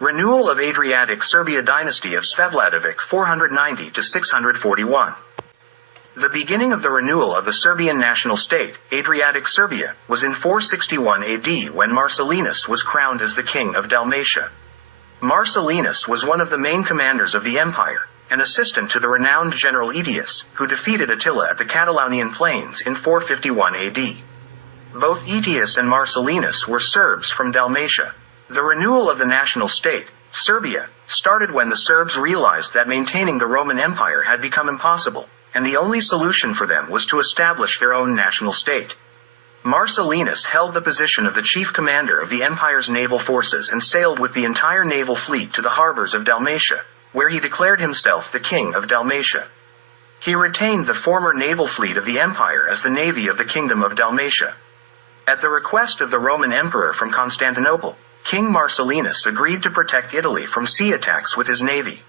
Renewal of Adriatic Serbia dynasty of Svevladović 490 to 641. The beginning of the renewal of the Serbian national state, Adriatic Serbia, was in 461 AD when Marcellinus was crowned as the king of Dalmatia. Marcellinus was one of the main commanders of the empire, an assistant to the renowned general Aetius, who defeated Attila at the Catalonian plains in 451 AD. Both Aetius and Marcellinus were Serbs from Dalmatia. The renewal of the national state, Serbia, started when the Serbs realized that maintaining the Roman Empire had become impossible, and the only solution for them was to establish their own national state. Marcellinus held the position of the chief commander of the empire's naval forces and sailed with the entire naval fleet to the harbors of Dalmatia, where he declared himself the king of Dalmatia. He retained the former naval fleet of the empire as the navy of the kingdom of Dalmatia. At the request of the Roman emperor from Constantinople, King Marcellinus agreed to protect Italy from sea attacks with his navy.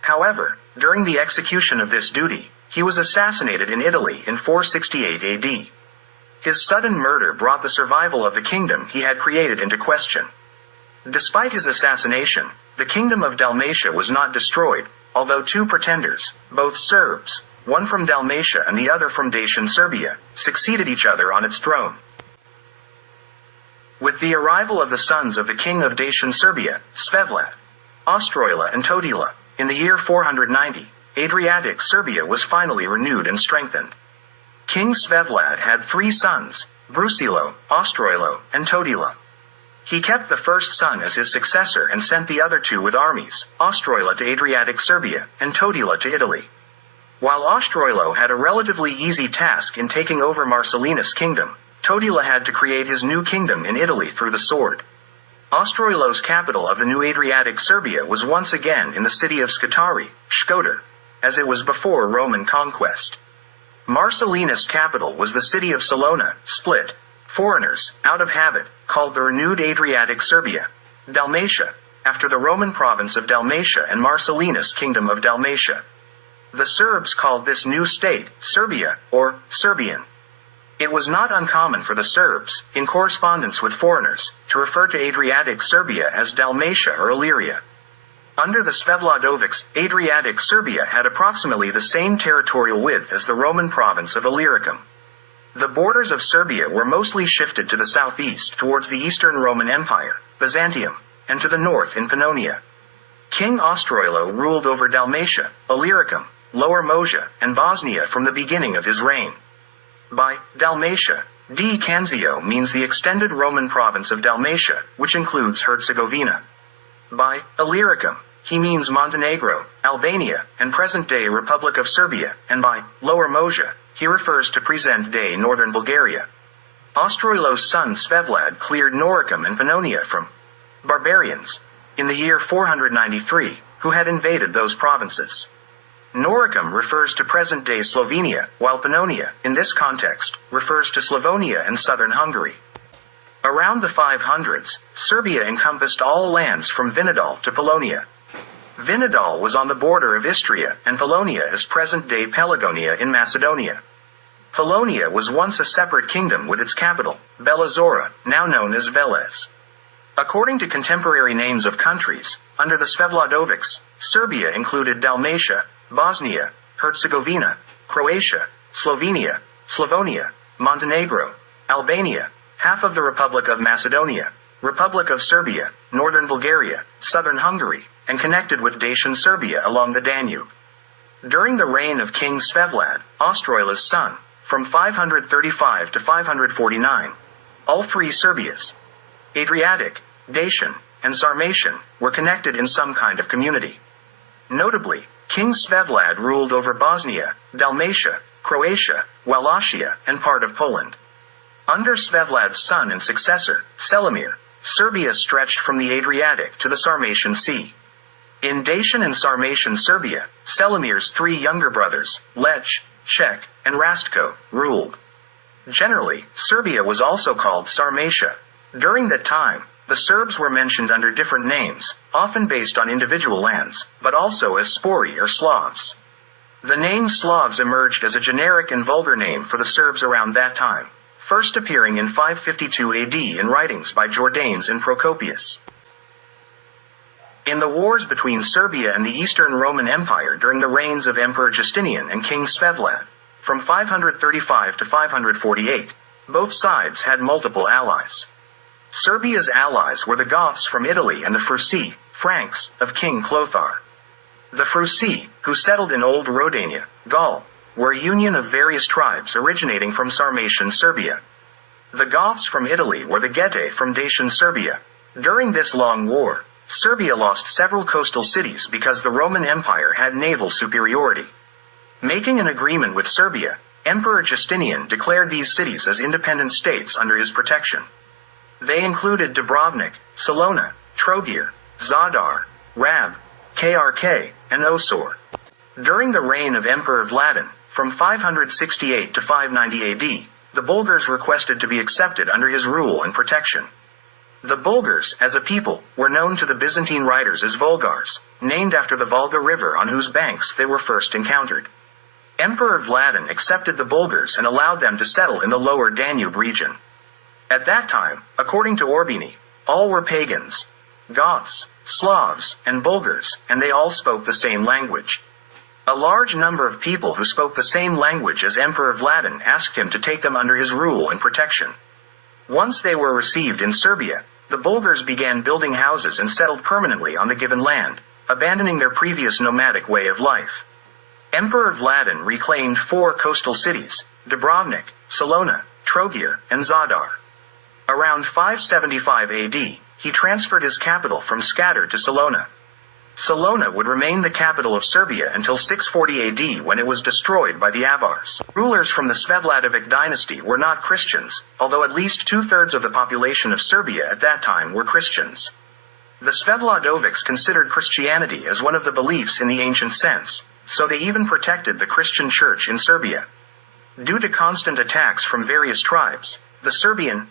However, during the execution of this duty, he was assassinated in Italy in 468 AD. His sudden murder brought the survival of the kingdom he had created into question. Despite his assassination, the kingdom of Dalmatia was not destroyed, although two pretenders, both Serbs, one from Dalmatia and the other from Dacian Serbia, succeeded each other on its throne. With the arrival of the sons of the king of Dacian Serbia, Svevlad, Ostroila and Todila, in the year 490, Adriatic Serbia was finally renewed and strengthened. King Svevlad had three sons, Brusilo, Ostroilo, and Todila. He kept the first son as his successor and sent the other two with armies, Ostroila to Adriatic Serbia, and Todila to Italy. While Ostroilo had a relatively easy task in taking over Marcellinus' kingdom, Todila had to create his new kingdom in Italy through the sword. Ostroilo's capital of the new Adriatic Serbia was once again in the city of Scutari, Shkodër, as it was before Roman conquest. Marcellinus' capital was the city of Salona, Split. Foreigners, out of habit, called the renewed Adriatic Serbia, Dalmatia, after the Roman province of Dalmatia and Marcellinus' kingdom of Dalmatia. The Serbs called this new state, Serbia, or Serbian. It was not uncommon for the Serbs, in correspondence with foreigners, to refer to Adriatic Serbia as Dalmatia or Illyria. Under the Svevladovics, Adriatic Serbia had approximately the same territorial width as the Roman province of Illyricum. The borders of Serbia were mostly shifted to the southeast towards the Eastern Roman Empire, Byzantium, and to the north in Pannonia. King Ostroilo ruled over Dalmatia, Illyricum, Lower Moesia, and Bosnia from the beginning of his reign. By Dalmatia, D. Kanzio means the extended Roman province of Dalmatia, which includes Herzegovina. By Illyricum, he means Montenegro, Albania, and present-day Republic of Serbia, and by Lower Moesia, he refers to present-day northern Bulgaria. Ostroilo's son Svevlad cleared Noricum and Pannonia from barbarians in the year 493, who had invaded those provinces. Noricum refers to present-day Slovenia, while Pannonia, in this context, refers to Slavonia and southern Hungary. Around the 500s, Serbia encompassed all lands from Vinodol to Polonia. Vinodol was on the border of Istria, and Polonia is present-day Pelagonia in Macedonia. Polonia was once a separate kingdom with its capital, Bela Zora, now known as Velez. According to contemporary names of countries, under the Svevladovics, Serbia included Dalmatia, Bosnia, Herzegovina, Croatia, Slovenia, Slavonia, Montenegro, Albania, half of the Republic of Macedonia, Republic of Serbia, northern Bulgaria, southern Hungary, and connected with Dacian Serbia along the Danube. During the reign of King Svevlad, Ostroila's son, from 535 to 549, all three Serbias, Adriatic, Dacian, and Sarmatian, were connected in some kind of community. Notably, King Svevlad ruled over Bosnia, Dalmatia, Croatia, Wallachia, and part of Poland. Under Svevlad's son and successor, Selimir, Serbia stretched from the Adriatic to the Sarmatian Sea. In Dacian and Sarmatian Serbia, Selimir's three younger brothers, Lech, Czech, and Rastko, ruled. Generally, Serbia was also called Sarmatia. During that time, the Serbs were mentioned under different names, often based on individual lands, but also as Spori or Slavs. The name Slavs emerged as a generic and vulgar name for the Serbs around that time, first appearing in 552 AD in writings by Jordanes and Procopius. In the wars between Serbia and the Eastern Roman Empire during the reigns of Emperor Justinian and King Svevlad, from 535 to 548, both sides had multiple allies. Serbia's allies were the Goths from Italy and the Frusi, Franks, of King Clothar. The Frusi, who settled in Old Rodania, Gaul, were a union of various tribes originating from Sarmatian Serbia. The Goths from Italy were the Getae from Dacian Serbia. During this long war, Serbia lost several coastal cities because the Roman Empire had naval superiority. Making an agreement with Serbia, Emperor Justinian declared these cities as independent states under his protection. They included Dubrovnik, Salona, Trogir, Zadar, Rab, Krk, and Osor. During the reign of Emperor Vladin, from 568 to 590 AD, the Bulgars requested to be accepted under his rule and protection. The Bulgars, as a people, were known to the Byzantine writers as Vulgars, named after the Volga River on whose banks they were first encountered. Emperor Vladin accepted the Bulgars and allowed them to settle in the lower Danube region. At that time, according to Orbini, all were pagans, Goths, Slavs, and Bulgars, and they all spoke the same language. A large number of people who spoke the same language as Emperor Vladin asked him to take them under his rule and protection. Once they were received in Serbia, the Bulgars began building houses and settled permanently on the given land, abandoning their previous nomadic way of life. Emperor Vladin reclaimed 4 coastal cities, Dubrovnik, Salona, Trogir, and Zadar. Around 575 AD, he transferred his capital from Skadar to Salona. Salona would remain the capital of Serbia until 640 AD when it was destroyed by the Avars. Rulers from the Svevladović dynasty were not Christians, although at least 2/3 of the population of Serbia at that time were Christians. The Svevladovics considered Christianity as one of the beliefs in the ancient sense, so they even protected the Christian church in Serbia. Due to constant attacks from various tribes, the Sirmian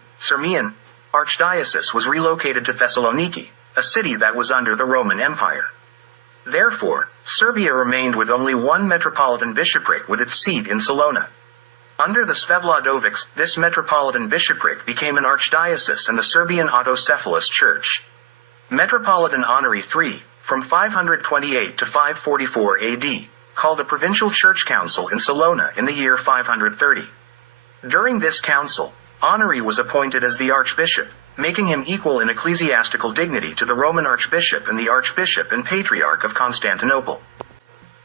archdiocese was relocated to Thessaloniki, a city that was under the Roman Empire. Therefore, Serbia remained with only one metropolitan bishopric with its seat in Salona. Under the Svevladovics, this metropolitan bishopric became an archdiocese and the Serbian autocephalous church. Metropolitan Honori III, from 528 to 544 AD, called a provincial church council in Salona in the year 530. During this council, Honori was appointed as the archbishop, making him equal in ecclesiastical dignity to the Roman archbishop and the archbishop and patriarch of Constantinople.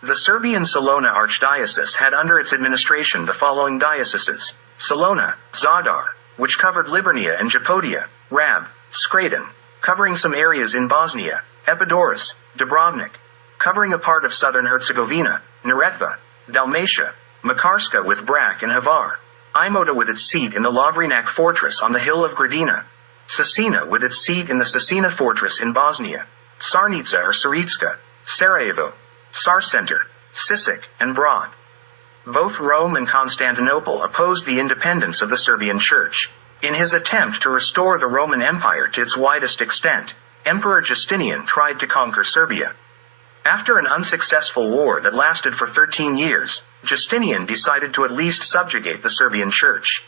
The Serbian Salona archdiocese had under its administration the following dioceses: Salona, Zadar, which covered Liburnia and Japodia, Rab, Skradin, covering some areas in Bosnia, Epidaurus, Dubrovnik, covering a part of southern Herzegovina, Neretva, Dalmatia, Makarska with Brac and Hvar, Imota with its seat in the Lovrenac fortress on the hill of Gradina, Sasina with its seat in the Sasina fortress in Bosnia, Sarnica or Saritska, Sarajevo, Sarcenter, Sisak, and Brod. Both Rome and Constantinople opposed the independence of the Serbian Church. In his attempt to restore the Roman Empire to its widest extent, Emperor Justinian tried to conquer Serbia. After an unsuccessful war that lasted for 13 years, Justinian decided to at least subjugate the Serbian Church.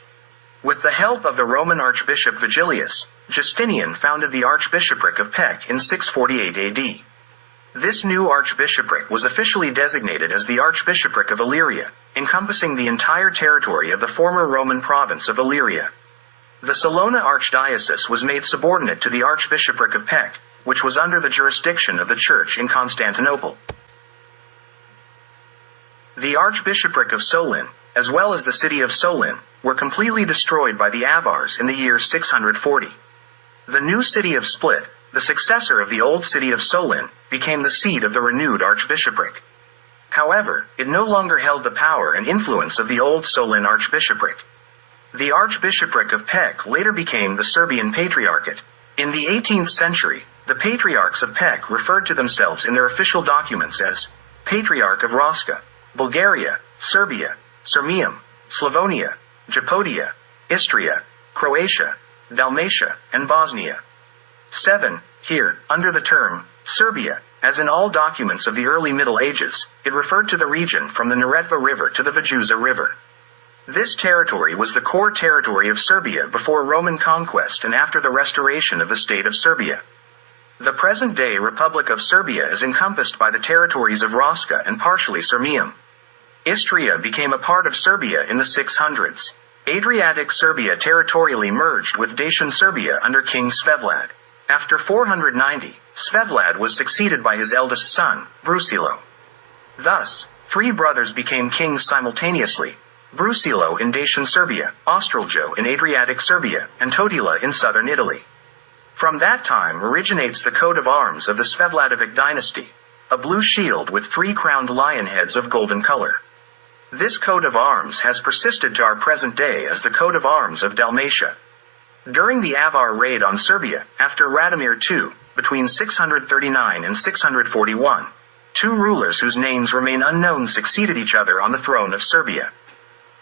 With the help of the Roman Archbishop Vigilius, Justinian founded the Archbishopric of Pec in 648 AD. This new archbishopric was officially designated as the Archbishopric of Illyria, encompassing the entire territory of the former Roman province of Illyria. The Salona Archdiocese was made subordinate to the Archbishopric of Pec, which was under the jurisdiction of the Church in Constantinople. The Archbishopric of Solin, as well as the city of Solin, were completely destroyed by the Avars in the year 640. The new city of Split, the successor of the old city of Solin, became the seat of the renewed archbishopric. However, it no longer held the power and influence of the old Solin archbishopric. The Archbishopric of Pec later became the Serbian Patriarchate. In the 18th century, the Patriarchs of Pec referred to themselves in their official documents as Patriarch of Raska, Bulgaria, Serbia, Sirmium, Slavonia, Japodia, Istria, Croatia, Dalmatia, and Bosnia. 7. Here, under the term Serbia, as in all documents of the early Middle Ages, it referred to the region from the Neretva River to the Vajuza River. This territory was the core territory of Serbia before Roman conquest and after the restoration of the state of Serbia. The present-day Republic of Serbia is encompassed by the territories of Raška and partially Sirmium. Istria became a part of Serbia in the 600s. Adriatic Serbia territorially merged with Dacian Serbia under King Svevlad. After 490, Svevlad was succeeded by his eldest son, Brusilo. Thus, 3 brothers became kings simultaneously: Brusilo in Dacian Serbia, Ostroljo in Adriatic Serbia, and Totila in southern Italy. From that time originates the coat of arms of the Svevladović dynasty, a blue shield with 3 crowned lion heads of golden color. This coat of arms has persisted to our present day as the coat of arms of Dalmatia. During the Avar raid on Serbia, after Radomir II, between 639 and 641, 2 rulers whose names remain unknown succeeded each other on the throne of Serbia.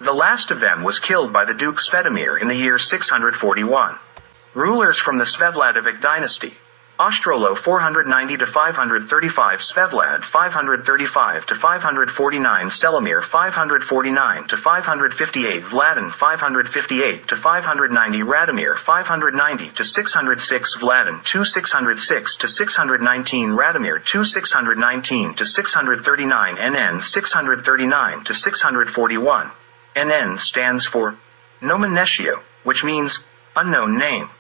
The last of them was killed by the Duke Svetomir in the year 641. Rulers from the Svevladović dynasty: Ostrolo 490 to 535, Svevlad 535 to 549, Selimir 549 to 558, Vladan 558 to 590, Radomir 590 to 606, Vladan II 606 to 619, Radomir II 619 to 639, NN 639 to 641. NN stands for Nomen Necio, which means unknown name.